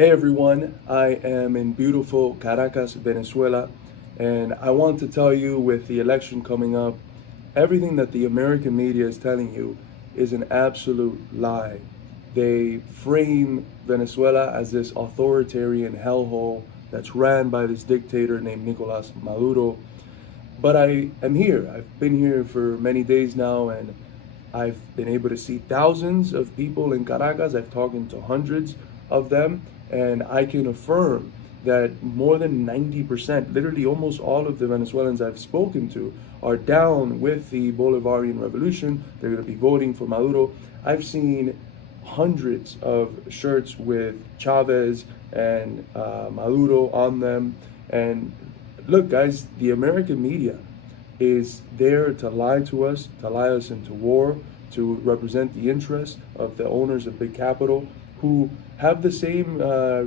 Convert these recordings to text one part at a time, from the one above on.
Hey everyone, I am in beautiful Caracas, Venezuela, and I want to tell you with the election coming up, everything that the American media is telling you is an absolute lie. They frame Venezuela as this authoritarian hellhole that's ran by this dictator named Nicolas Maduro. But I am here. I've been here for many days now, and I've been able to see thousands of people in Caracas. I've talked to hundreds of them, and I can affirm that more than 90%, literally almost all of the Venezuelans I've spoken to, are down with the Bolivarian revolution. They're going to be voting for Maduro. I've seen hundreds of shirts with Chavez and Maduro on them. And look, guys, the American media is there to lie to us, to lie us into war, to represent the interests of the owners of big capital who have the same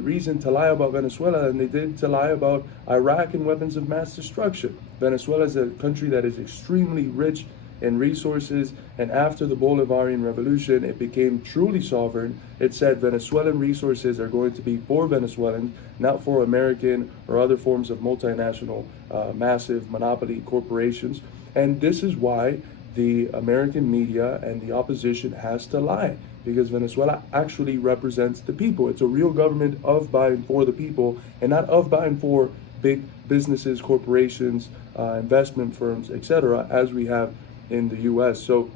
reason to lie about Venezuela than they did to lie about Iraq and weapons of mass destruction. Venezuela is a country that is extremely rich in resources, and after the Bolivarian Revolution, it became truly sovereign. It said Venezuelan resources are going to be for Venezuelans, not for American or other forms of multinational massive monopoly corporations. And this is why the American media and the opposition has to lie, because Venezuela actually represents the people. It's a real government of, by, and for the people, and not of, by, and for big businesses, corporations, investment firms, etc., as we have in the US. So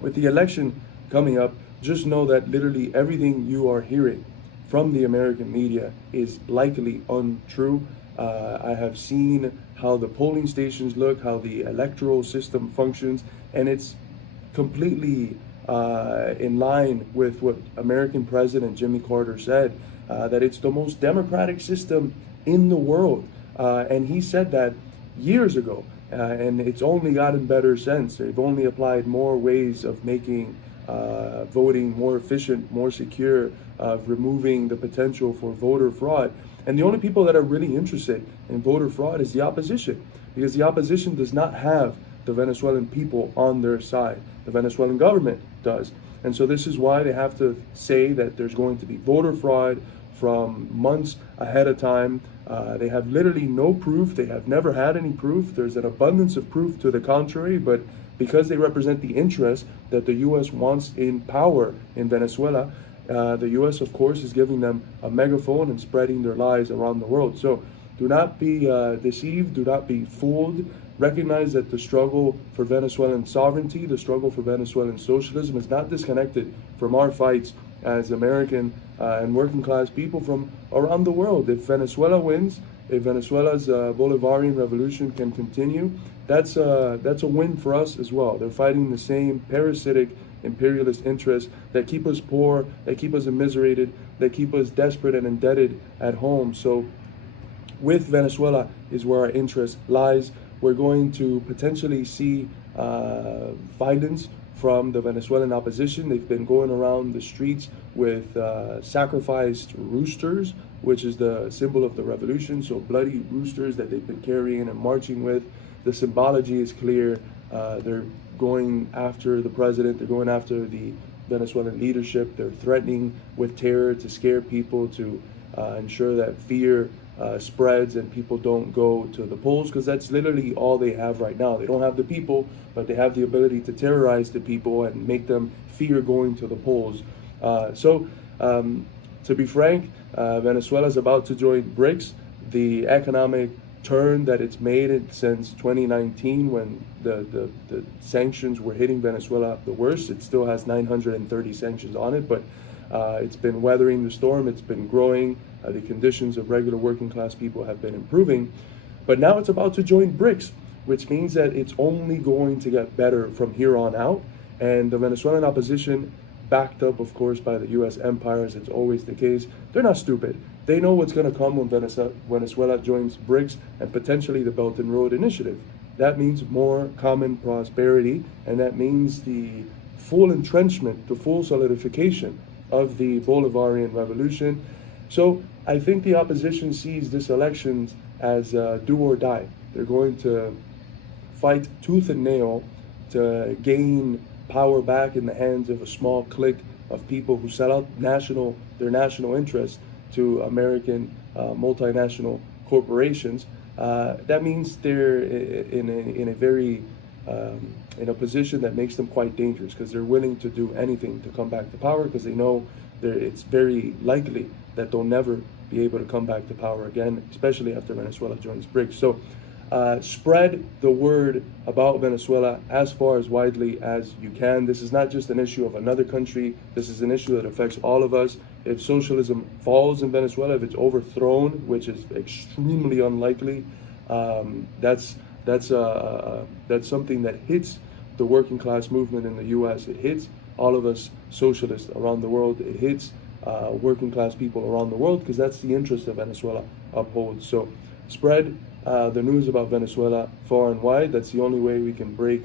with the election coming up, just know that literally everything you are hearing from the American media is likely untrue. I have seen how the polling stations look, how the electoral system functions, and it's completely in line with what American President Jimmy Carter said, that it's the most democratic system in the world. And he said that years ago, and it's only gotten better since. They've only applied more ways of making voting more efficient, more secure, of removing the potential for voter fraud. And the only people that are really interested in voter fraud is the opposition, because the opposition does not have the Venezuelan people on their side. The Venezuelan government does. And so this is why they have to say that there's going to be voter fraud from months ahead of time. They have literally no proof. They have never had any proof. There's an abundance of proof to the contrary, but because they represent the interest that the U.S. wants in power in Venezuela, the U.S., of course, is giving them a megaphone and spreading their lies around the world. So do not be deceived. Do not be fooled. Recognize that the struggle for Venezuelan sovereignty, the struggle for Venezuelan socialism is not disconnected from our fights as American and working class people from around the world. If Venezuela wins, if Venezuela's Bolivarian revolution can continue, that's a win for us as well. They're fighting the same parasitic imperialist interests that keep us poor, that keep us immiserated, that keep us desperate and indebted at home. So with Venezuela is where our interest lies. We're going to potentially see violence from the Venezuelan opposition. They've been going around the streets with sacrificed roosters, which is the symbol of the revolution. So bloody roosters that they've been carrying and marching with. The symbology is clear. They're going after the president. They're going after the Venezuelan leadership. They're threatening with terror to scare people, to ensure that fear spreads and people don't go to the polls, because that's literally all they have right now. They don't have the people, but they have the ability to terrorize the people and make them fear going to the polls. To be frank, Venezuela is about to join BRICS. The economic turn that it's made since 2019, when the sanctions were hitting Venezuela the worst. It still has 930 sanctions on it, but it's been weathering the storm. It's been growing. The conditions of regular working class people have been improving. But now it's about to join BRICS, which means that it's only going to get better from here on out. And the Venezuelan opposition, backed up, of course, by the U.S. empire, as it's always the case, they're not stupid. They know what's going to come when Venezuela joins BRICS and potentially the Belt and Road Initiative. That means more common prosperity, and that means the full entrenchment, the full solidification of the Bolivarian revolution. So I think the opposition sees this election as do or die. They're going to fight tooth and nail to gain power back in the hands of a small clique of people who sell out their national interests to American multinational corporations, that means they're in a very in a position that makes them quite dangerous, because they're willing to do anything to come back to power, because they know it's very likely that they'll never be able to come back to power again, especially after Venezuela joins BRICS. So spread the word about Venezuela as far as widely as you can. This is not just an issue of another country. This is an issue that affects all of us. If socialism falls in Venezuela, if it's overthrown, which is extremely unlikely, that's something that hits the working class movement in the U.S. It hits all of us socialists around the world. It hits working class people around the world, because that's the interest that Venezuela upholds. So spread the news about Venezuela far and wide. That's the only way we can break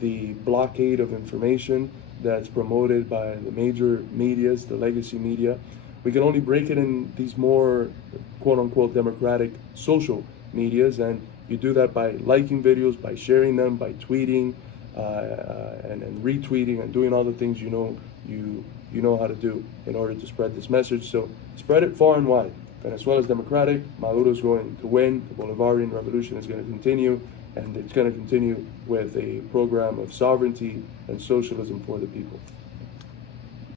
the blockade of information that's promoted by the major medias, the legacy media. We can only break it in these more quote-unquote democratic social medias, and you do that by liking videos, by sharing them, by tweeting and retweeting, and doing all the things you know how to do in order to spread this message. So spread it far and wide. Venezuela is democratic. Maduro is going to win. The Bolivarian revolution is going to continue, and it's going to continue with a program of sovereignty and socialism for the people.